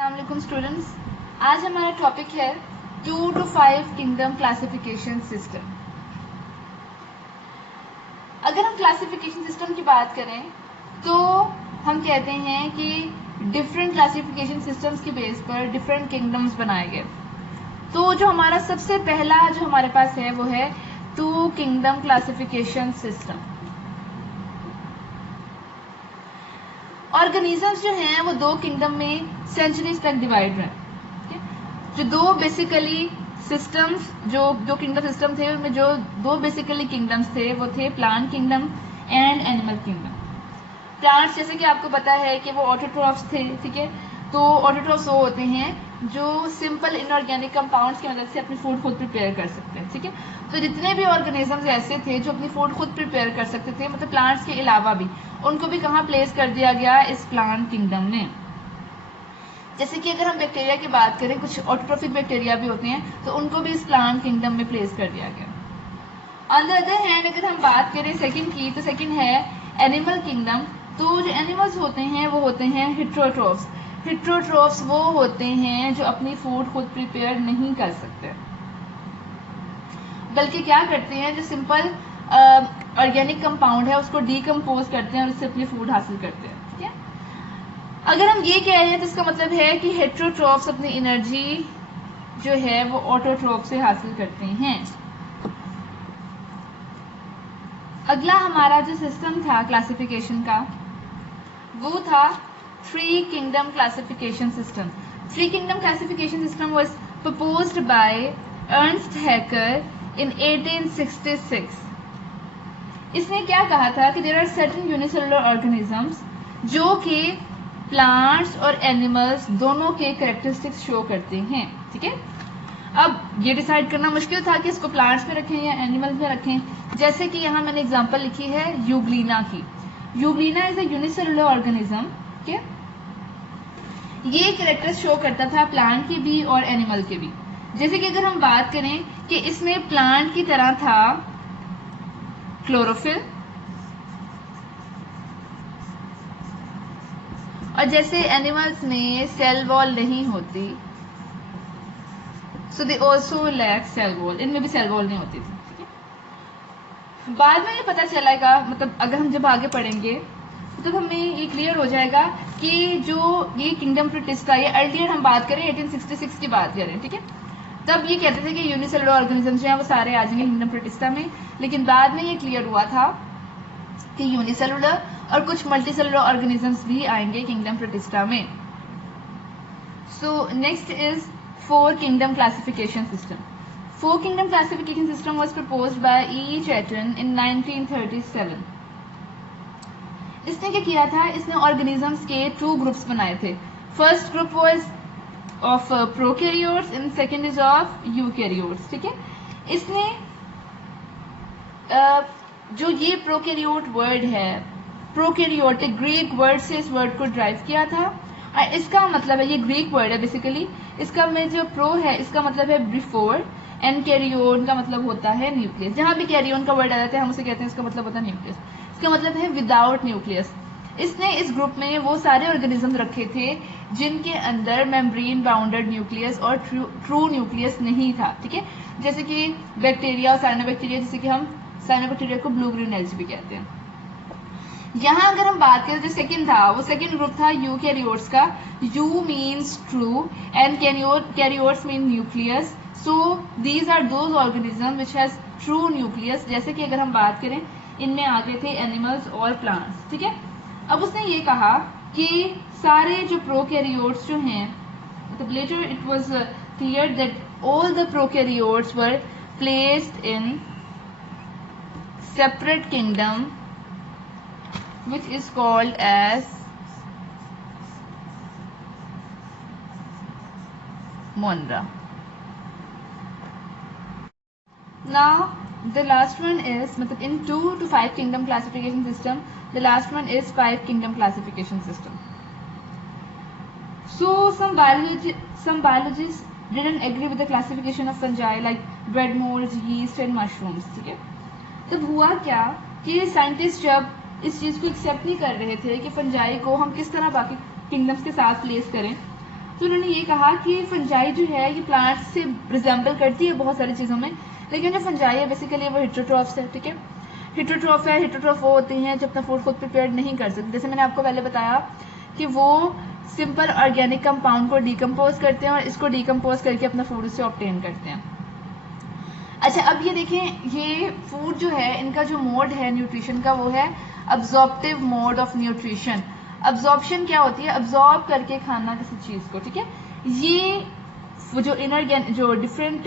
अस्सलाम स्टूडेंट्स, आज हमारा टॉपिक है 2 to 5 किंगडम क्लासिफिकेशन सिस्टम। अगर हम क्लासिफिकेशन सिस्टम की बात करें तो हम कहते हैं कि डिफरेंट क्लासिफिकेशन सिस्टम्स के बेस पर डिफरेंट किंगडम्स बनाए गए। तो जो हमारा सबसे पहला जो हमारे पास है वो है 2 किंगडम क्लासिफिकेशन सिस्टम। ऑर्गेनिजम्स जो हैं वो 2 किंगडम में सेंचुरीज तक डिवाइड हैं। जो दो बेसिकली सिस्टम्स जो किंगडम सिस्टम थे उनमें जो 2 बेसिकली किंगडम्स थे वो थे plant kingdom and animal kingdom. Plants जैसे कि आपको पता है कि वो ऑटोट्रॉफ्स थे, ठीक है। तो ऑटोट्रॉफ्स वो होते हैं जो सिंपल इनऑर्गेनिक कंपाउंड्स की मदद से अपनी फूड खुद प्रिपेयर कर सकते हैं, ठीक है। तो जितने भी ऑर्गेनिजम्स ऐसे थे जो अपनी फूड खुद प्रिपेयर कर सकते थे, मतलब प्लांट्स के अलावा भी, उनको भी कहाँ प्लेस कर दिया गया, इस प्लांट किंगडम में। जैसे कि अगर हम बैक्टीरिया की बात करें, कुछ ऑटोट्रॉफिक बैक्टीरिया भी होते हैं, तो उनको भी इस प्लांट किंगडम में प्लेस कर दिया गया। ऑन द अदर हैंड अगर हम बात करें सेकंड की, तो सेकंड है एनिमल किंगडम। तो जो एनिमल्स होते हैं वो होते हैं हेटेरोट्रॉफ्स। हेटेरोट्रॉफ्स वो होते हैं जो अपनी फूड खुद प्रिपेयर नहीं कर सकते, बल्कि क्या करते हैं, जो सिंपल ऑर्गेनिक कंपाउंड है उसको डीकम्पोज करते हैं और उससे अपनी फूड हासिल करते हैं, ठीक है। अगर हम ये कह रहे हैं तो इसका मतलब है कि हेटेरोट्रॉफ्स अपनी एनर्जी जो है वो ऑटोट्रॉफ से हासिल करते हैं। अगला हमारा जो सिस्टम था क्लासिफिकेशन का वो था 3 kingdom classification system. 3 kingdom classification system was proposed by Ernst Haeckel in 1866। इसने क्या कहा था कि there are certain unicellular organisms जो कि प्लांट्स और एनिमल्स दोनों के कैरेक्टरिस्टिक्स शो करते हैं, ठीक है। अब ये डिसाइड करना मुश्किल था कि इसको प्लांट्स में रखें या एनिमल्स में रखें। जैसे कि यहाँ मैंने एग्जांपल लिखी है यूग्लिना की। Euglena is a unicellular organism, ठीक है। ये कैरेक्टर्स शो करता था प्लांट के भी और एनिमल के भी। जैसे कि अगर हम बात करें कि इसमें प्लांट की तरह था क्लोरोफिल, और जैसे एनिमल्स में सेल वॉल नहीं होती, so they also lack cell wall, इनमें भी सेल वॉल नहीं होती थी, ठीक है। बाद में ये पता चलेगा, मतलब अगर हम जब आगे पढ़ेंगे तो हमें ये क्लियर हो जाएगा कि जो ये किंगडम प्रोटिस्टा, ये अर्लियर हम बात करें 1866 की बात करें, ठीक है, तब ये कहते थे कि यूनिसेलुलर ऑर्गेनिज्म जो है वो सारे आ जाएंगे किंगडम प्रोटिस्टा में। लेकिन बाद में ये क्लियर हुआ था कि यूनिसेलुलर और कुछ मल्टीसेलुलर ऑर्गेनिजम्स भी आएंगे किंगडम प्रोटिस्टा में। So next is 4 kingdom classification system. 4 kingdom classification system was proposed by E Chatton in 1937। इसने क्या किया था, इसने ऑर्गेनिजम्स के 2 ग्रुप्स बनाए थे। First group was of prokaryotes and second is of eukaryotes, ठीक है। इसने जो ये प्रोकैरियोट वर्ड है, प्रोकैरियोटिक ग्रीक वर्ड से इस वर्ड को ड्राइव किया था। और इसका मतलब है, ये ग्रीक वर्ड है बेसिकली, इसका में जो प्रो है इसका मतलब है बिफोर, एंड कैरियोन का मतलब होता है न्यूक्लियस। जहां भी कैरियोन का वर्ड आ जाता है हम उसे कहते हैं इसका मतलब होता है न्यूक्लियस। इसका मतलब है विदाउट न्यूक्लियस। इसने इस ग्रुप में वो सारे ऑर्गेनिज्म रखे थे जिनके अंदर मेम्ब्रेन बाउंडेड न्यूक्लियस और ट्रू न्यूक्लियस नहीं था, ठीक है। जैसे कि बैक्टीरिया और साइनोबैक्टीरिया, जैसे कि हम साइनोबैक्टीरिया को ब्लू ग्रीन एल्गी भी कहते हैं। यहाँ अगर हम बात करें जो सेकंड था, वो सेकंड ग्रुप था यूकैरियोट्स का। Eu means true and karyotes mean nucleus. So these are those organism which has true nucleus. जैसे कि अगर हम बात करें, इनमें आ गए थे एनिमल्स और प्लांट्स, ठीक है। अब उसने ये कहा कि सारे जो प्रोकैरियोट्स जो हैं, मतलब later it was clear that all the prokaryotes were placed in separate kingdom which is called as Monera. Now the last one is, मतलब in 2 to 5 kingdom classification system, the last one is 5 kingdom classification system. So some biologists didn't agree with the classification of fungi like bread molds, yeast and mushrooms, ठीक है। तब हुआ क्या कि scientist जब इस चीज को एक्सेप्ट नहीं कर रहे थे कि फंजाई को हम किस तरह बाकी किंगडम्स के साथ प्लेस करें, तो उन्होंने ये कहा कि फंजाई जो है ये प्लांट्स से रिजेंबल करती है बहुत सारी चीज़ों में, लेकिन जो फंजाई है बेसिकली वो हिट्रोट्रॉफ्स है, ठीक है। हिट्रोट्रॉफ है, हिट्रोट्रॉफ वो होते हैं जो अपना फूड खुद प्रिपेयर नहीं कर सकते। जैसे मैंने आपको पहले बताया कि वो सिंपल ऑर्गेनिक कंपाउंड को डिकम्पोज करते हैं और इसको डिकम्पोज करके अपना फूड उससे ऑब्टेन करते हैं। अच्छा, अब ये देखें, ये फूड जो है इनका जो मोड है न्यूट्रिशन का वो है अब्जॉर्प्टिव मोड ऑफ न्यूट्रिशन। अब्जॉर्प्शन क्या होती है? अब्जॉर्ब करके खाना किसी चीज को, ठीक है। ये वो जो इनऑर्गेनिक जो डिफरेंट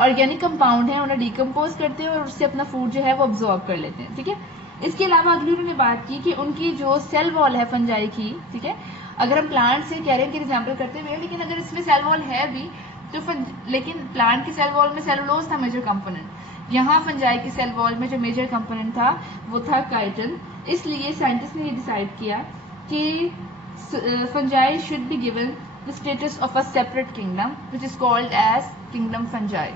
ऑर्गेनिक कंपाउंड है उन्हें डिकम्पोज करते हैं और उससे अपना फूड जो है वो अब्जॉर्ब कर लेते हैं, ठीक है। इसके अलावा अगली उन्होंने बात की कि उनकी जो सेल वॉल है फंजाई की, ठीक है, अगर हम प्लांट से कह रहे हैं कि एग्जाम्पल करते हुए, लेकिन अगर इसमें सेल वॉल है भी तो लेकिन प्लांट की सेल वॉल में सेलुलोज था मेजर कंपोनेंट, यहाँ फंजाई की सेल वॉल में जो मेजर कंपोनेंट था वो था काइटिन। इसलिए साइंटिस्ट ने ये डिसाइड किया कि fungi should be given the status of a separate kingdom which is called as kingdom fungi.